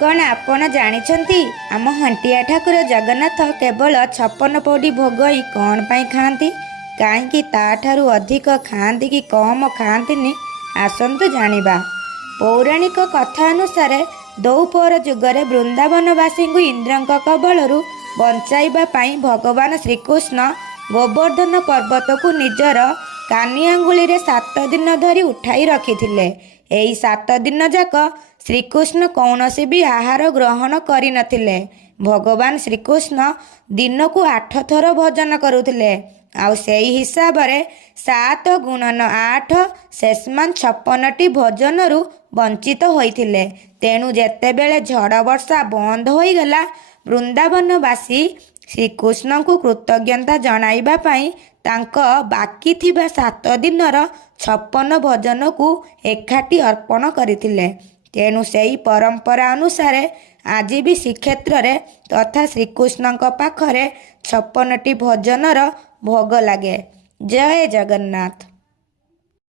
କ'ଣ ଆପଣ ଜାଣିଛନ୍ତି ଆମ ହଣ୍ଟିଆ ଠାକୁର ଜଗନ୍ନାଥ କେବଳ 56 ପଉଡ଼ି ଭୋଗ ହିଁ କ'ଣ ପାଇଁ ଖାଆନ୍ତି? କାହିଁକି ତା'ଠାରୁ ଅଧିକ ଖାଆନ୍ତି କି କମ୍ ଖାଆନ୍ତିନି? ଆସନ୍ତୁ ଜାଣିବା। ପୌରାଣିକ କଥା ଅନୁସାରେ ଦ୍ୱୌପର ଯୁଗରେ ବୃନ୍ଦାବନବାସୀଙ୍କୁ ଇନ୍ଦ୍ରଙ୍କ କବଳରୁ ବଞ୍ଚାଇବା ପାଇଁ ଭଗବାନ ଶ୍ରୀକୃଷ୍ଣ ଗୋବର୍ଦ୍ଧନ ପର୍ବତକୁ ନିଜର କାନି ଆଙ୍ଗୁଳିରେ 7 ଦିନ ଧରି ଉଠାଇ ରଖିଥିଲେ। ଏହି 7 ଦିନ ଯାକ ଶ୍ରୀକୃଷ୍ଣ କୌଣସି ବି ଆହାର ଗ୍ରହଣ କରିନଥିଲେ। ଭଗବାନ ଶ୍ରୀକୃଷ୍ଣ ଦିନକୁ 8 ଥର ଭୋଜନ କରୁଥିଲେ। ଆଉ ସେହି ହିସାବରେ 7 ଗୁଣନ 8 ଶେଷମାନ 56ଟି ଭୋଜନରୁ ବଞ୍ଚିତ ହୋଇଥିଲେ। ତେଣୁ ଯେତେବେଳେ ଝଡ଼ ବର୍ଷା ବନ୍ଦ ହୋଇଗଲା, ବୃନ୍ଦାବନବାସୀ ଶ୍ରୀକୃଷ୍ଣଙ୍କୁ କୃତଜ୍ଞତା ଜଣାଇବା ପାଇଁ ତାଙ୍କ ବାକି ଥିବା 7 ଦିନର 56 ଭୋଜନକୁ ଏକାଠି ଅର୍ପଣ କରିଥିଲେ। ତେଣୁ ସେହି ପରମ୍ପରା ଅନୁସାରେ ଆଜି ବି ଶ୍ରୀକ୍ଷେତ୍ରରେ ତଥା ଶ୍ରୀକୃଷ୍ଣଙ୍କ ପାଖରେ 56ଟି ଭୋଜନର ଭୋଗ ଲାଗେ। ଜୟ ଜଗନ୍ନାଥ।